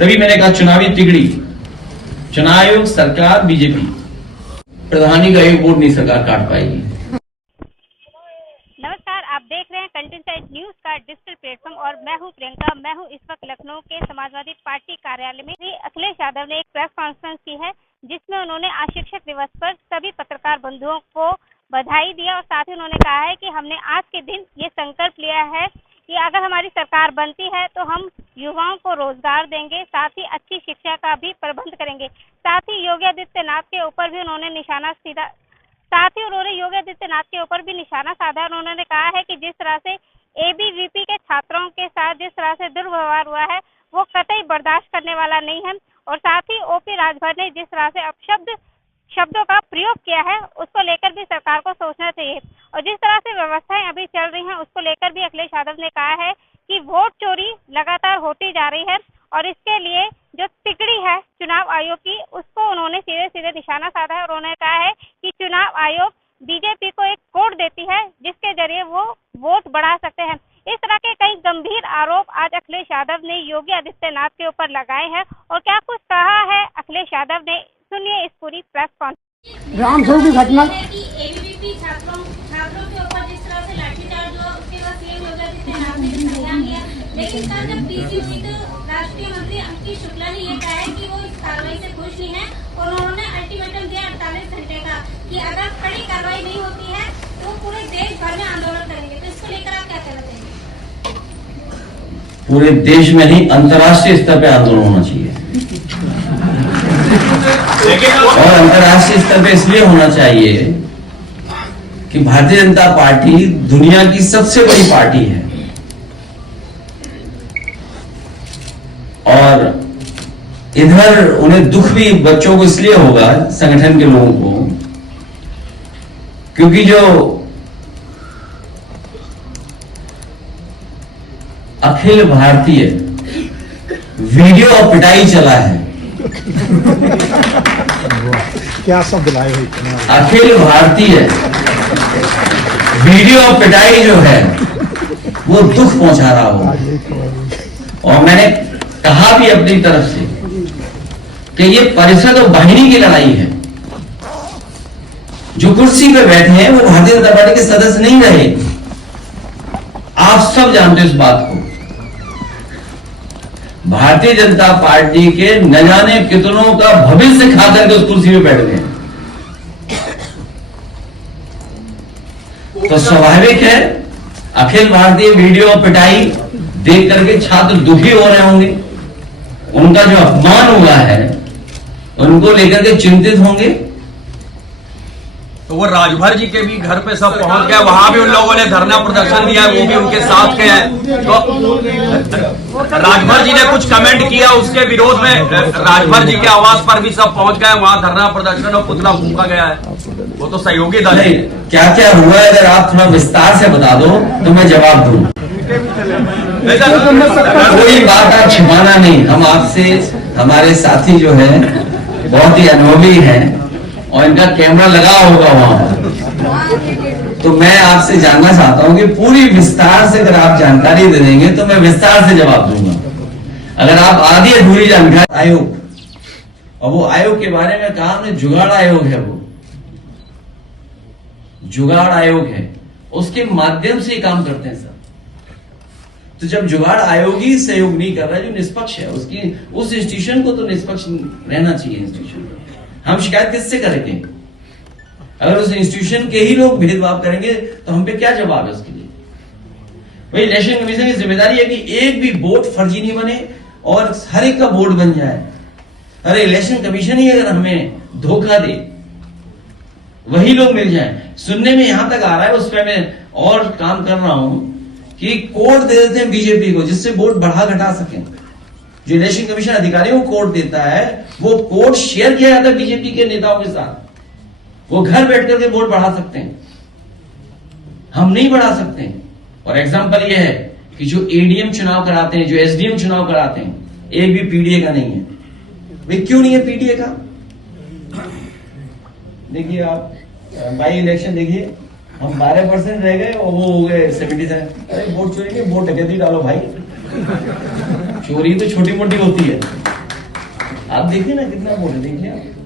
तभी मैंने कहा चुनावी तिगड़ी, चुनाव आयोग, सरकार, बीजेपी, प्रधानी का एक वोट नहीं सरकार काट पाएगी। नमस्कार, आप देख रहे हैं कंटेंट साइड न्यूज का डिजिटल प्लेटफॉर्म और मैं हूं प्रियंका। मैं हूं इस वक्त लखनऊ के समाजवादी पार्टी कार्यालय में। श्री अखिलेश यादव ने एक प्रेस कॉन्फ्रेंस की है जिसमें उन्होंने आज शिक्षक दिवस पर सभी पत्रकार बंधुओं को बधाई दिया और साथ ही उन्होंने कहा है कि हमने आज के दिन ये संकल्प लिया है कि अगर हमारी सरकार बनती है तो हम युवाओं को रोजगार देंगे, साथ ही अच्छी शिक्षा का भी प्रबंध करेंगे। साथ ही योगी आदित्यनाथ के ऊपर भी उन्होंने निशाना साधा और उन्होंने कहा है कि जिस तरह से एबीवीपी के छात्रों के साथ जिस तरह से दुर्व्यवहार हुआ है वो कतई बर्दाश्त करने वाला नहीं है। और साथ ही ओपी राजभर ने जिस तरह से अपशब्द शब्दों का प्रयोग किया है उसको लेकर भी सरकार को सोचना चाहिए। और जिस तरह से व्यवस्थाएं अभी चल रही हैं उसको लेकर भी अखिलेश यादव ने कहा है कि वोट चोरी लगातार होती जा रही है और इसके लिए जो तिकड़ी है चुनाव आयोग की उसको उन्होंने सीधे सीधे निशाना साधा है और उन्होंने कहा है कि चुनाव आयोग बीजेपी को एक कोड देती है जिसके जरिए वो वोट बढ़ा सकते हैं। इस तरह के कई गंभीर आरोप आज अखिलेश यादव ने योगी आदित्यनाथ के ऊपर लगाए हैं और क्या कुछ कहा है अखिलेश यादव ने, सुनिए इस पूरी प्रेस कॉन्फ्रेंस। रामपुर की घटना एबीवीपी छात्रों के ऊपर जिस तरह से लाठीचार्ज हुआ उसके बाद सीएम योगी आदित्यनाथ ने संज्ञान लिया, लेकिन सर जब डीजीपी राष्ट्रीय मंत्री अंकित शुक्ला ने ये कहा है कि वो इस कार्रवाई से खुश नहीं है और उन्होंने अल्टीमेटम दिया 48 घंटे का कि अगर कड़ी कार्रवाई नहीं होती है तो पूरे देश भर में आंदोलन करेंगे। तो इसको लेकर आप क्या कहना चाहेंगे? पूरे देश में नहीं, अंतर्राष्ट्रीय स्तर पे आंदोलन होना चाहिए और अंतर्राष्ट्रीय स्तर पे इसलिए होना चाहिए कि भारतीय जनता पार्टी दुनिया की सबसे बड़ी पार्टी है और इधर उन्हें दुख भी बच्चों को इसलिए होगा, संगठन के लोगों को, क्योंकि जो अखिल भारतीय वीडियो और पिटाई चला है, क्या सब दिलाए हुए, अखिल भारतीय वीडियो और पिटाई जो है वो दुख पहुंचा रहा हो। और मैंने कहा भी अपनी तरफ से कि ये परिषद और वाहिनी की लड़ाई है। जो कुर्सी पे बैठे हैं वो भारतीय जनता पार्टी के सदस्य नहीं रहे, आप सब जानते इस बात को। भारतीय जनता पार्टी के न जाने कितनों का भविष्य खाकर के उस कुर्सी पे बैठ गए। तो स्वाभाविक है अखिल भारतीय वीडियो पिटाई देख करके छात्र दुखी हो रहे होंगे, उनका जो अपमान हुआ है उनको लेकर के चिंतित होंगे। तो वो राजभर जी के भी घर पे सब पहुंच गए, वहां भी उन लोगों ने धरना प्रदर्शन दिया, वो भी उनके साथ के हैं। तो राजभर जी ने कुछ कमेंट किया उसके विरोध में, राजभर जी के आवास पर भी सब पहुंच गए, वहां धरना प्रदर्शन और पुतला फूंका गया है। वो तो सहयोगी दल है। क्या क्या हुआ है अगर आप थोड़ा विस्तार से बता दो तो मैं जवाब दूं। कोई बात आप छिपाना नहीं, हम आपसे, हमारे साथी जो है बहुत ही अनुभवी हैं और इनका कैमरा लगा होगा वहां पर, तो मैं आपसे जानना चाहता हूं कि पूरी विस्तार से अगर आप जानकारी दे देंगे तो मैं विस्तार से जवाब दूंगा। अगर आप आधी अधूरी जानकारी, आयोग, और वो आयोग के बारे में कहा हमने जुगाड़ आयोग है, वो जुगाड़ आयोग है, उसके माध्यम से काम करते हैं सर। तो जब जुगाड़ आयोग ही सहयोग नहीं कर रहा है जो निष्पक्ष है, उसकी उस इंस्टीट्यूशन को तो निष्पक्ष रहना चाहिए। इंस्टीट्यूशन हम शिकायत किससे करेंगे? अगर उस इंस्टीट्यूशन के ही लोग भेदभाव करेंगे तो हम पे क्या जवाब है उसके लिए? भाई इलेक्शन कमीशन की जिम्मेदारी है कि एक भी वोट फर्जी नहीं बने और हर एक का वोट बन जाए। अरे इलेक्शन कमीशन ही अगर हमें धोखा दे, वही लोग मिल जाए। सुनने में यहां तक आ रहा है, उस पर मैं और काम कर रहा हूं कि कोड दे देते हैं बीजेपी को जिससे वोट बढ़ा घटा सके। जो इलेक्शन कमीशन अधिकारियों को कोड देता है वो कोड शेयर किया जाता है बीजेपी के नेताओं के साथ, वो घर बैठ करके वोट बढ़ा सकते हैं, हम नहीं बढ़ा सकते। और एग्जांपल ये है कि जो एडीएम चुनाव कराते हैं, जो एसडीएम चुनाव कराते हैं, एक भी पीडीए का नहीं है। भाई क्यों नहीं है पीडीए का? देखिए आप बाई इलेक्शन देखिए, हम 12% रह गए और वो हो गए 77। अरे वोट चोरी नहीं, वोट डकैती डालो भाई। चोरी तो छोटी मोटी होती है। आप देखिए ना कितना वोट है, देखिए आप।